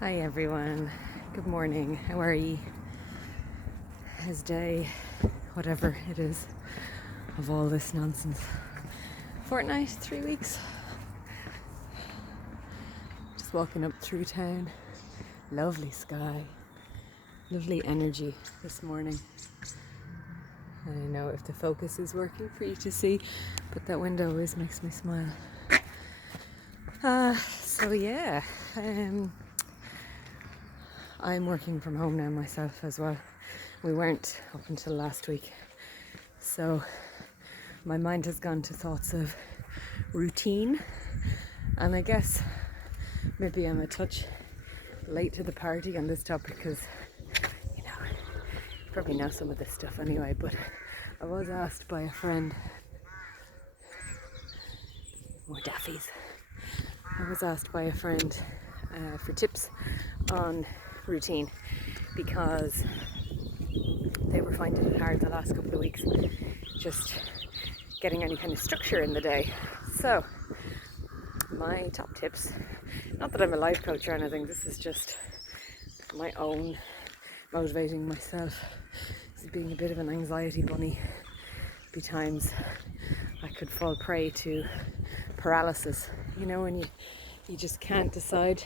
Hi everyone, good morning, how are you? How's day, whatever it is, of all this nonsense. Fortnight, 3 weeks. Just walking up through town, lovely sky, lovely energy this morning. I don't know if the focus is working for you to see, but that window always makes me smile. So yeah, I'm working from home now myself as well. We weren't up until last week. So my mind has gone to thoughts of routine. And I guess maybe I'm a touch late to the party on this topic because, you probably know some of this stuff anyway. But I was asked by a friend, more daffies. I was asked by a friend for tips on routine because they were finding it hard the last couple of weeks just getting any kind of structure in the day. So my top tips, not that I'm a life coach or anything, this is just my own motivating myself. This is being a bit of an anxiety bunny. Be times I could fall prey to paralysis, when you just can't decide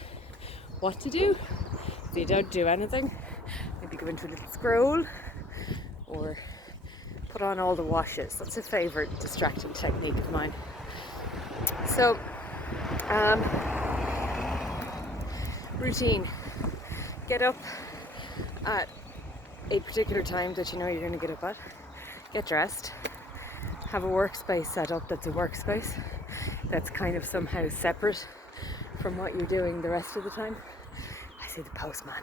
what to do. If you don't do anything, maybe go into a little scroll or put on all the washes. That's a favourite distracting technique of mine. So, routine. Get up at a particular time that you know you're going to get up at. Get dressed. Have a workspace set up that's a workspace that's kind of somehow separate from what you're doing the rest of the time. I see the postman.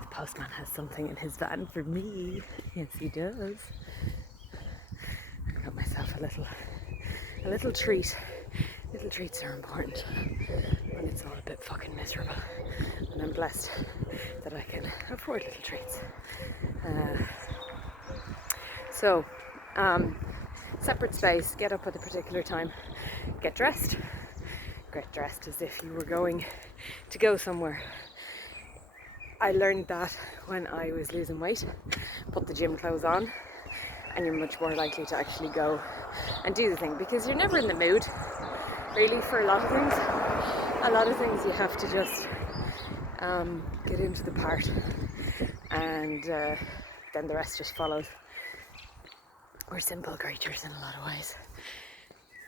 The postman has something in his van for me. Yes, he does. I got myself a little treat. Little treats are important when it's all a bit fucking miserable. And I'm blessed that I can afford little treats. So, separate space, get up at a particular time, get dressed as if you were going to go somewhere. I learned that when I was losing weight. Put the gym clothes on and you're much more likely to actually go and do the thing because you're never in the mood really for a lot of things. A lot of things you have to just get into the part and then the rest just follows. We're simple creatures in a lot of ways.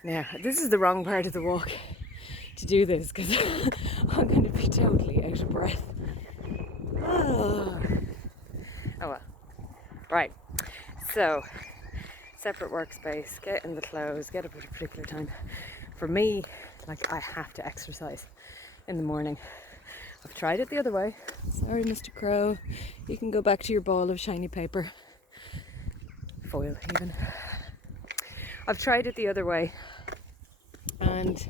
Now, this is the wrong part of the walk to do this because I'm going to be totally out of breath. Oh well. Right. So, separate workspace, get in the clothes, get up at a particular time. For me, I have to exercise in the morning. I've tried it the other way. Sorry, Mr. Crow. You can go back to your ball of shiny paper. Foil, even. I've tried it the other way. And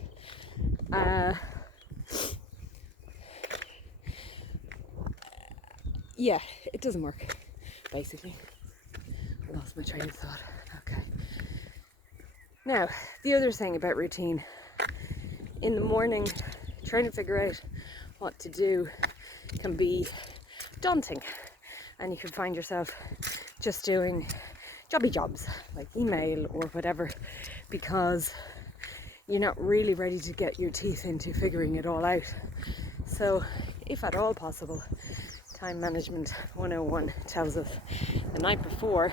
yeah, it doesn't work, basically. I lost my train of thought. Okay. Now, the other thing about routine, in the morning, trying to figure out what to do can be daunting. And you can find yourself just doing jobby jobs, like email or whatever, because you're not really ready to get your teeth into figuring it all out. So, if at all possible, Time Management 101 tells us the night before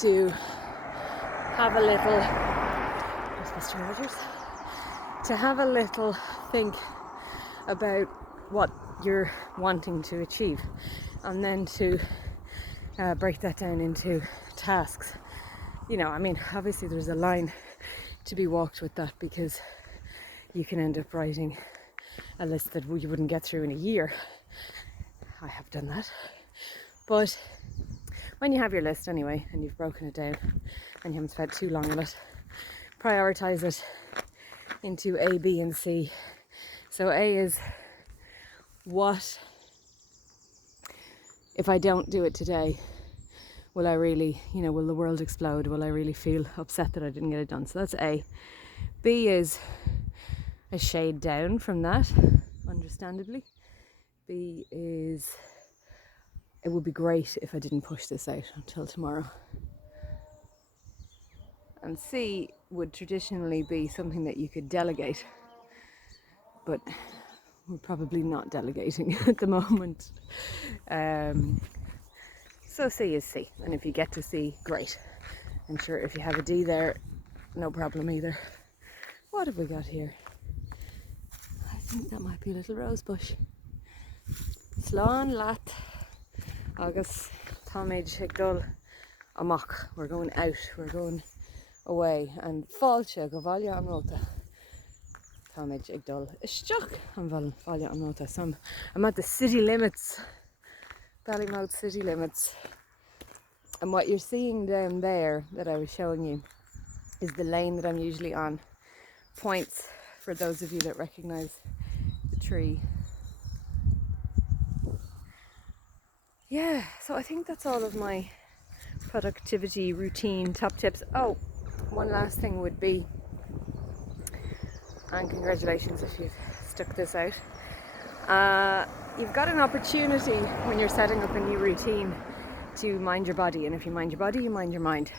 to have a little, to have a little think about what you're wanting to achieve, and then to break that down into tasks. Obviously there's a line to be walked with that, because you can end up writing a list that you wouldn't get through in a year. I have done that. But when you have your list anyway, and you've broken it down, and you haven't spent too long on it, prioritize it into A, B, and C. So A is, what, if I don't do it today, will I really, will the world explode? Will I really feel upset that I didn't get it done? So that's A. B is a shade down from that, understandably. B is, it would be great if I didn't push this out until tomorrow. And C would traditionally be something that you could delegate, but we're probably not delegating at the moment. So C is C, and if you get to C, great. I'm sure if you have a D there, no problem either. What have we got here? I think that might be a little rose bush. Slán Lat agus Táimid ag dul amach. We're going out, we're going away, and fáilte go bhaile an róta. Táimid ag dul isteach an bhaile an róta. So I'm at the city limits, Ballymouth city limits, and what you're seeing down there that I was showing you is the lane that I'm usually on. Points for those of you that recognise the tree. Yeah, so I think that's all of my productivity routine top tips. Oh, one last thing would be, and congratulations if you've stuck this out, you've got an opportunity when you're setting up a new routine to mind your body, and if you mind your body, you mind your mind.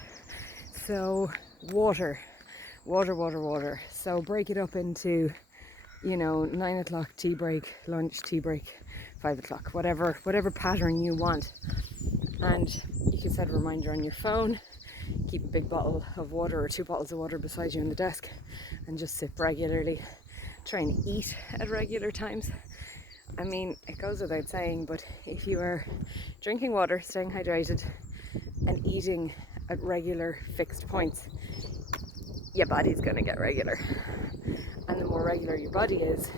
So water. So break it up into, 9 o'clock tea break, lunch, tea break, 5 o'clock, whatever pattern you want. And you can set a reminder on your phone, keep a big bottle of water or 2 bottles of water beside you on the desk, and just sip regularly. Try and eat at regular times. I mean, it goes without saying, but if you are drinking water, staying hydrated, and eating at regular fixed points, your body's going to get regular. And the more regular your body is,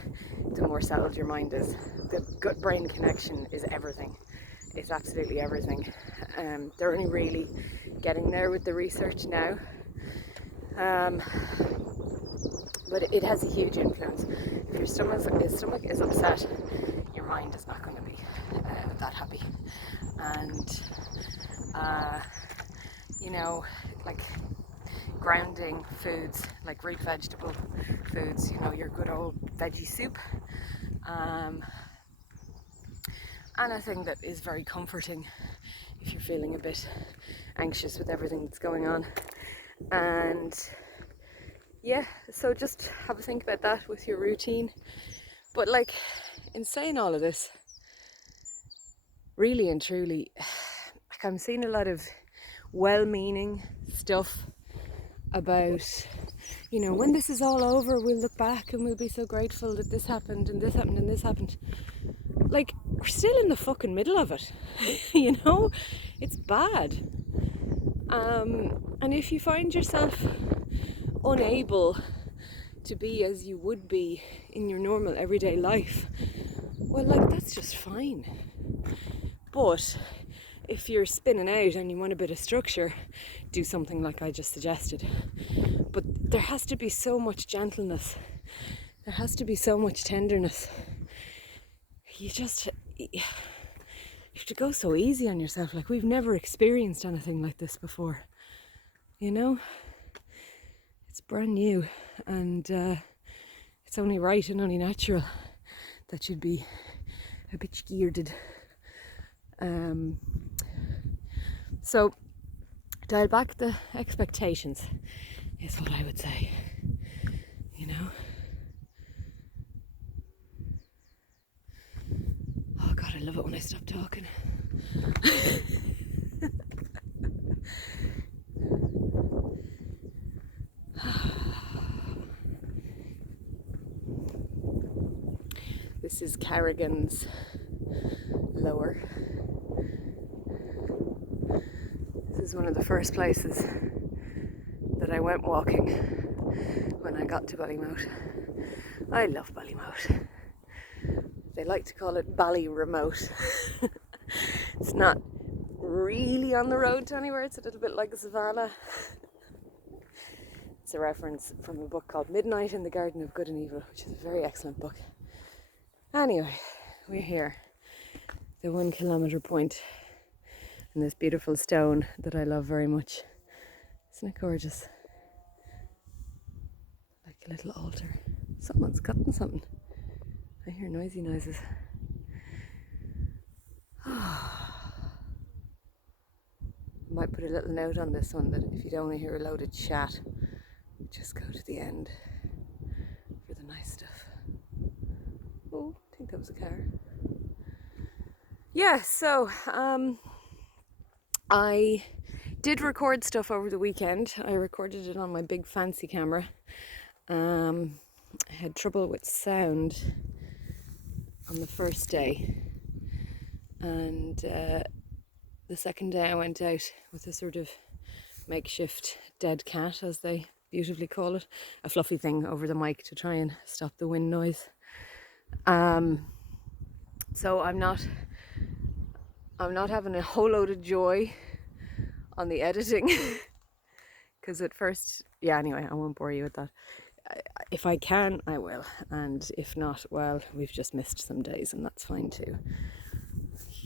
the more settled your mind is. The gut-brain connection is everything. It's absolutely everything. They're only really getting there with the research now. But it has a huge influence. If your stomach is upset, your mind is not going to be that happy. And, like grounding foods, like root vegetable foods, your good old veggie soup. Anything that is very comforting if you're feeling a bit anxious with everything that's going on. And yeah, so just have a think about that with your routine. But in saying all of this, really and truly, I'm seeing a lot of well-meaning stuff about, when this is all over, we'll look back and we'll be so grateful that this happened and this happened and this happened. We're still in the fucking middle of it. It's bad. And if you find yourself unable to be as you would be in your normal everyday life, well, that's just fine. But if you're spinning out and you want a bit of structure, do something like I just suggested. But there has to be so much gentleness. There has to be so much tenderness. You have to go so easy on yourself. We've never experienced anything like this before. It's brand new, and it's only right and only natural that you'd be a bit scared. So dial back the expectations is what I would say. Oh God, I love it when I stop talking. This is Carrigan's Lower. This is one of the first places that I went walking when I got to Ballymouth. I love Ballymouth. They like to call it Ballyremote. It's not really on the road to anywhere. It's a little bit like a savannah. It's a reference from a book called Midnight in the Garden of Good and Evil, which is a very excellent book. Anyway, we're here, the 1 kilometre point, and this beautiful stone that I love very much. Isn't it gorgeous? Like a little altar. Someone's cutting something. I hear noisy noises. Might put a little note on this one that if you don't want to hear a load of chat, just go to the end for the nice stuff. Oh, I think that was a car. Yeah, so I did record stuff over the weekend. I recorded it on my big fancy camera. I had trouble with sound on the first day, and the second day I went out with a sort of makeshift dead cat, as they beautifully call it, a fluffy thing over the mic to try and stop the wind noise. So I'm not having a whole load of joy on the editing because at first, yeah, anyway, I won't bore you with that. If I can, I will, and if not, well, we've just missed some days, and that's fine too.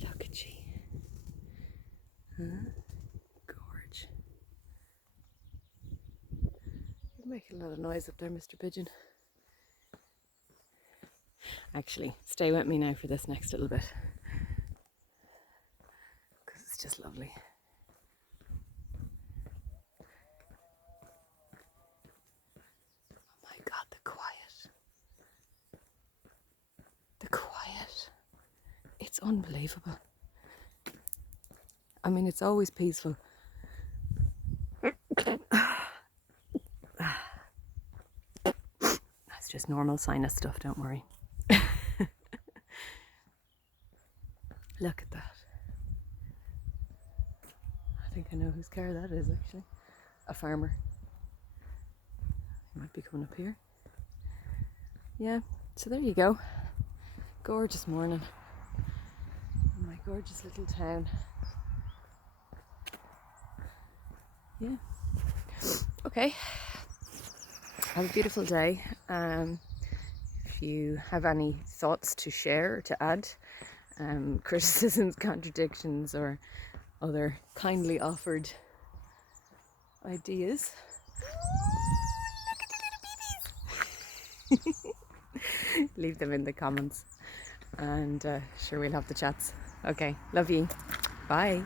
Look at you. Huh? Gorge. You're making a lot of noise up there, Mr. Pigeon. Actually, stay with me now for this next little bit, because it's just lovely. Oh my God, the quiet. The quiet. It's unbelievable. I mean, it's always peaceful. That's just normal sinus stuff, don't worry. Look at that. I think I know whose car that is, actually. A farmer. He might be coming up here. Yeah, so there you go. Gorgeous morning in my gorgeous little town. Yeah. Okay. Have a beautiful day. If you have any thoughts to share or to add, criticisms, contradictions, or other kindly offered ideas, leave them in the comments, and sure, we'll have the chats. Okay, love you. Bye.